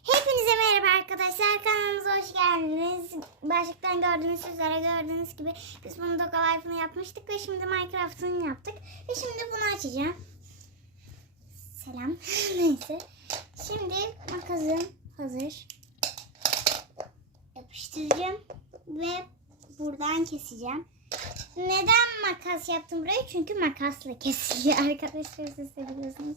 Hepinize merhaba arkadaşlar. Kanalımıza hoş geldiniz. Başlıktan gördüğünüz üzere gördüğünüz gibi biz bunu Doga Life'ını yapmıştık ve şimdi Minecraft'ını yaptık. Ve şimdi bunu açacağım. Selam. Neyse. Şimdi makasım hazır. Yapıştıracağım ve buradan keseceğim. Neden makas yaptım burayı? Çünkü makasla kesiliyor arkadaşlar siz de biliyorsunuz.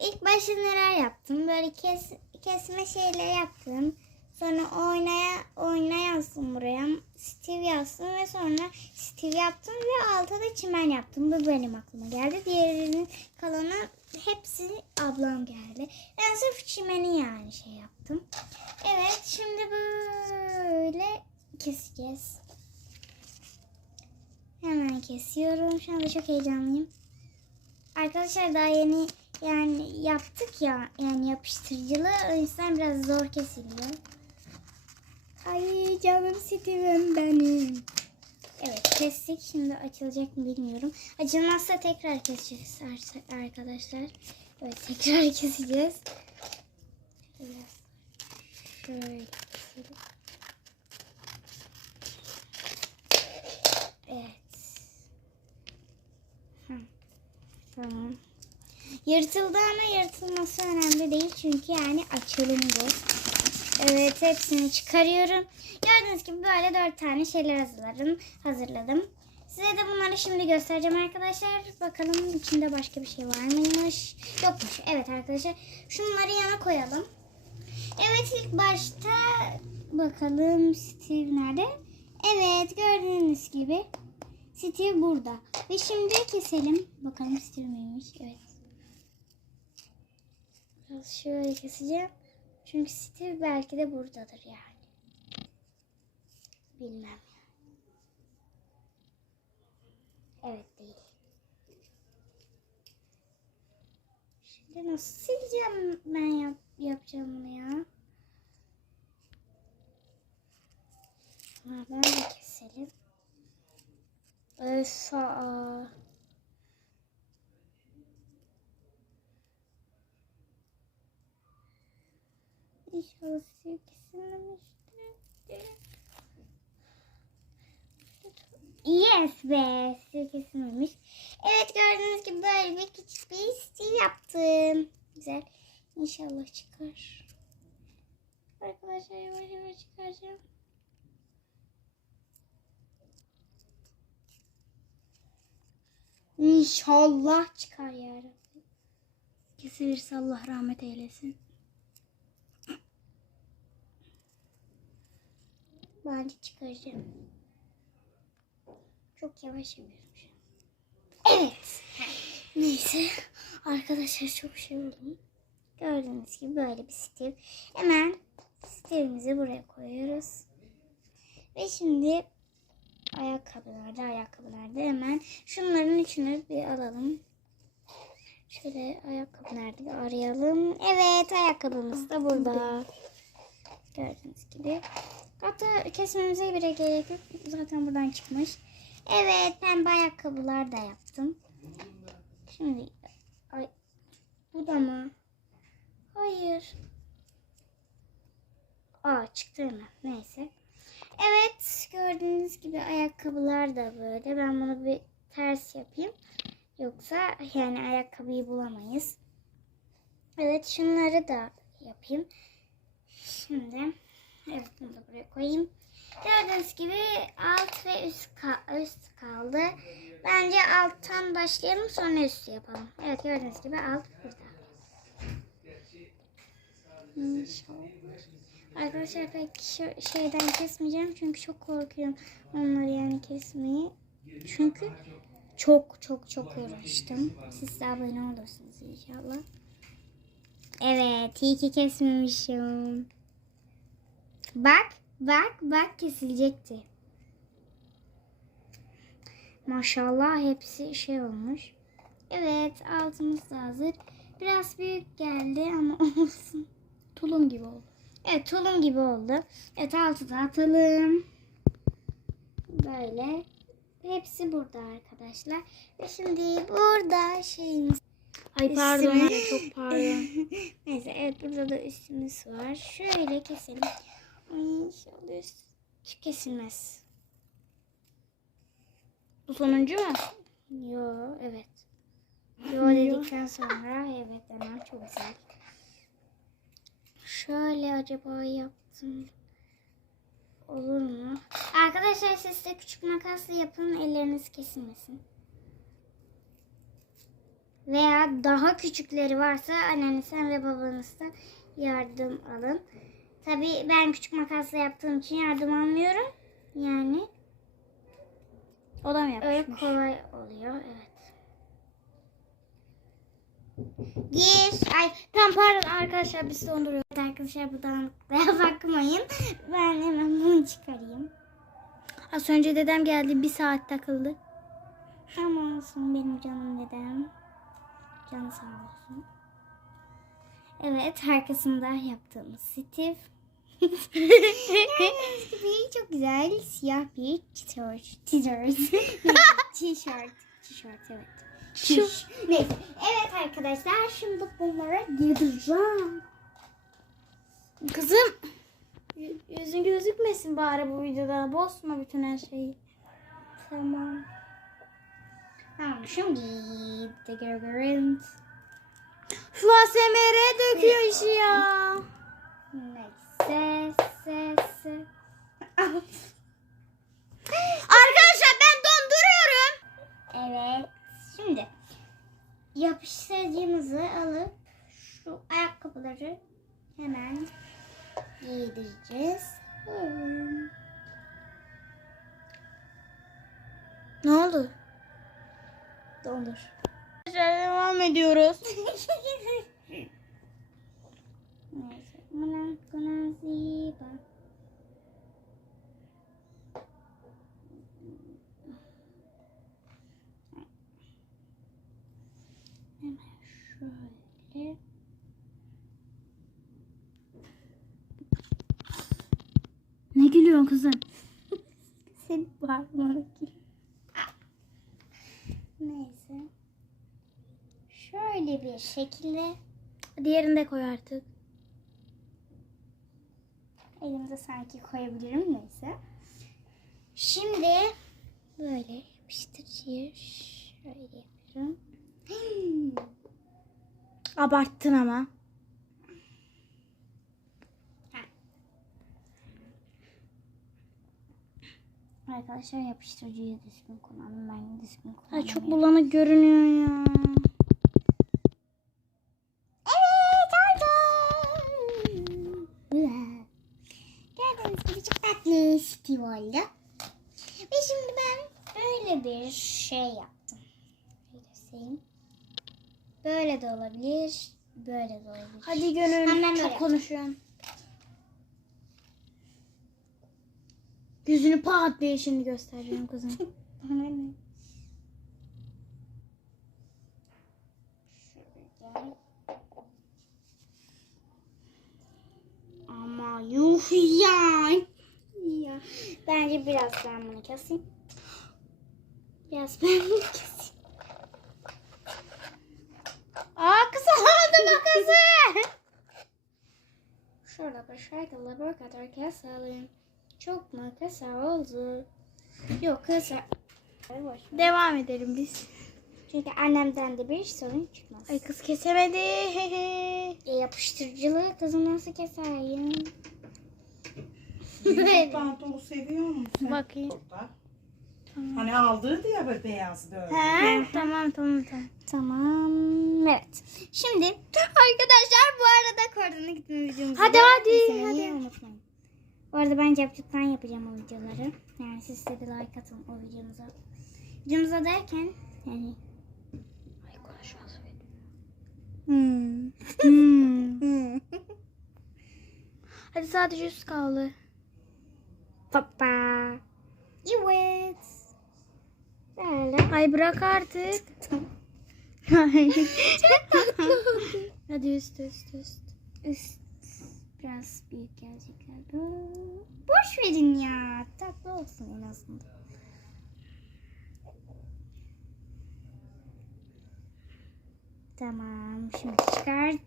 İlk başta neler yaptım? Böyle kes, kesme şeyleri yaptım. Sonra oynaya oyna yazdım buraya. Steve yazdım ve sonra Steve yaptım ve alta da çimen yaptım. Bu benim aklıma geldi. Diğerinin kalanı hepsi ablam geldi. Ben sırf çimeni yani şey yaptım. Evet şimdi böyle keseceğiz. Hemen kesiyorum. Şu anda çok heyecanlıyım. Arkadaşlar daha yeni yani yaptık ya yani yapıştırıcılı o yüzden biraz zor kesiliyor. Ay canım Steven benim. Evet kestik şimdi açılacak mı bilmiyorum. Açılmazsa tekrar keseceğiz ar- arkadaşlar. Evet tekrar keseceğiz. Biraz şöyle keselim. Evet. Hı. Tamam. Yırtıldı ama yırtılması önemli değil çünkü yani açılım bu. Evet hepsini çıkarıyorum. Gördüğünüz gibi böyle dört tane şeyler hazırladım. hazırladım. Size de bunları şimdi göstereceğim arkadaşlar. Bakalım içinde başka bir şey var mıymış? Yokmuş. Evet arkadaşlar. Şunları yana koyalım. Evet ilk başta bakalım Steve nerede? Evet gördüğünüz gibi Steve burada. Ve şimdi keselim. Bakalım Steve miymiş? Evet. Şöyle keseceğim. Çünkü Steve belki de buradadır yani. Bilmem. Evet değil. Şimdi nasıl sileceğim ben yap yapacağım bunu ya? Bunlardan da keselim. Öf aa. İnşallah size kesilmemiştir. Yes be size kesilmemiş. Evet gördüğünüz gibi böyle bir küçük bir stil yaptım. Güzel. İnşallah çıkar. Arkadaşlar yavaş yavaş çıkaracağım. İnşallah çıkar yarın. Kesilirse Allah rahmet eylesin. Bence çıkaracağım. Çok yavaş yapıyorum. Evet. Neyse. Arkadaşlar çok şey oldu. Gördüğünüz gibi böyle bir stil. Hemen stilimizi buraya koyuyoruz. Ve şimdi ayakkabılarda ayakkabılarda hemen şunların üçünü bir alalım. Şöyle ayakkabı nerede bir arayalım. Evet ayakkabımız da burada. Gördüğünüz gibi. Hatta kesmemize bile gerek yok. Zaten buradan çıkmış. Evet pembe ayakkabılar da yaptım. Şimdi ay bu da mı? Hayır. Aa çıktı hemen. Neyse. Evet gördüğünüz gibi ayakkabılar da böyle. Ben bunu bir ters yapayım. Yoksa yani ayakkabıyı bulamayız. Evet şunları da yapayım. Şimdi evet bunu da buraya koyayım. Gördüğünüz gibi alt ve üst, ka- üst kaldı. Bence alttan başlayalım sonra üstü yapalım. Evet gördüğünüz gibi alt burada. İnşallah. Arkadaşlar pek şeyden kesmeyeceğim çünkü çok korkuyorum onları yani kesmeyi. Çünkü çok çok çok uğraştım. Siz de abone olursunuz inşallah. Evet iyi ki kesmemişim. Bak bak bak kesilecekti. Maşallah hepsi şey olmuş. Evet altımız da hazır. Biraz büyük geldi ama olsun. Tulum gibi oldu. Evet tulum gibi oldu. Evet altı da atalım. Böyle. Hepsi burada arkadaşlar. Ve şimdi burada şeyimiz Ay pardon çok pardon. Neyse evet burada da üstümüz var. Şöyle keselim. İnşallah üst kesilmez. Bu sonuncu mu? Yo evet. Yo dedikten sonra evet hemen çok güzel. Şöyle acaba yaptım. Olur mu? Arkadaşlar siz de küçük makasla yapın elleriniz kesilmesin. Veya daha küçükleri varsa annenizden ve babanızdan yardım alın. Tabii ben küçük makasla yaptığım için yardım almıyorum. Yani O da mı Öyle yapışmış? kolay oluyor evet. Gir. Ay Tamam pardon arkadaşlar biz donduruyoruz. evet arkadaşlar bu dağınıklığa bakmayın. Ben hemen bunu çıkarayım. Az önce dedem geldi bir saat takıldı. Ama olsun benim canım dedem. Canı sağ olsun. Evet arkasında yaptığımız Steve. Gibi çok güzel siyah bir tişört. Tişört. Tişört. Tişört evet. Tiş. Neyse. Evet arkadaşlar şimdi bunları giydireceğim. Kızım. Yüzün gözükmesin bari bu videoda. Bozma bütün her şeyi. Tamam. Tamam şimdi giydiririz. Şu ASMR döküyor işi ya. Arkadaşlar ben donduruyorum. Evet. Şimdi yapıştırıcımızı alıp şu ayakkabıları hemen giydireceğiz. Hmm. Ne oldu? Dondur. Devam ediyoruz. Neyse. Buna buna ziba. Hemen şöyle. Ne gülüyorsun kızım? Parmağına gir. Neyse. Şöyle bir şekilde Diğerini de koy artık. elimize sanki koyabilirim neyse. Şimdi böyle yapıştırıcıyı şöyle yapıyorum. Abarttın ama. Arkadaşlar yapıştırıcıyı düzgün kullanın. Ben düzgün Ay kullanamıyorum. çok bulanık görünüyor ya. Evet aldım. Gördüğünüz gibi çok tatlı Steve oldu. Ve şimdi ben böyle bir şey yaptım. Göstereyim. Böyle de olabilir. Böyle de olabilir. Hadi gönül böyle çok konuşuyorsun. Yüzünü pat diye şimdi göstereceğim kızım. Bana ne? Ama yuh ya. ya. Bence biraz ben bunu keseyim. Biraz ben bunu keseyim. Aa kısa oldu makası. Şurada bir şarkılı bir kadar keselim. Çok mu kısa oldu? Yok kısa. Devam edelim biz. Çünkü annemden de bir sorun çıkmaz. Ay kız kesemedi. E, yapıştırıcılığı kızım nasıl keseyim? Yusuf pantolonu seviyor musun sen? Bakayım. Burada. Hani aldıydı ya böyle beyaz böyle. He, tamam tamam tamam. Tamam. Evet. Şimdi arkadaşlar bu arada koordine gitme videomuzu Hadi, hadi, hadi. unutmayın. Bu arada ben capcuktan yapacağım o videoları. Yani siz de bir like atın o videomuza. Videomuza derken yani Ay konuşmaz. hmm. Hmm. Hadi sadece üst kaldı. Papa. Evet. Böyle. Ay bırak artık. Hadi üst üst üst. Üst biraz büyük gelecek galiba. Boş verin ya. Tatlı olsun en azından. Tamam. Şimdi çıkart.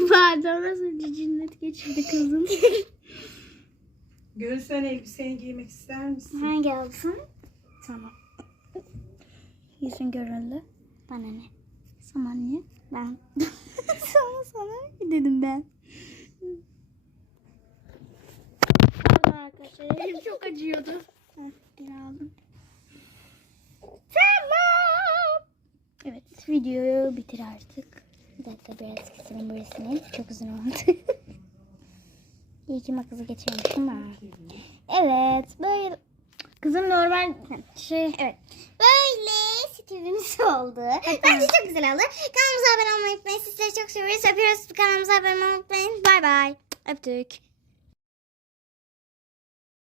Pardon önce cinnet geçirdi kızım. Gül sen elbiseni giymek ister misin? Hangi alsın? Tamam. Yüzün görüldü. Bana ne? Sana niye? Ben sana sana dedim ben. Pardon arkadaşlar elim çok acıyordu. Geri aldım. Tamam. Evet videoyu bitir artık. Bir dakika biraz keselim burasını. Çok uzun oldu. İyi ki makası geçirmişim ha. Evet böyle Kızım normal şey evet. Böyle stilimiz oldu. Bence çok güzel oldu. Kanalımıza abone olmayı unutmayın. Sizleri çok seviyoruz. Öpüyoruz. Kanalımıza abone olmayı unutmayın. Bay bay. Öptük.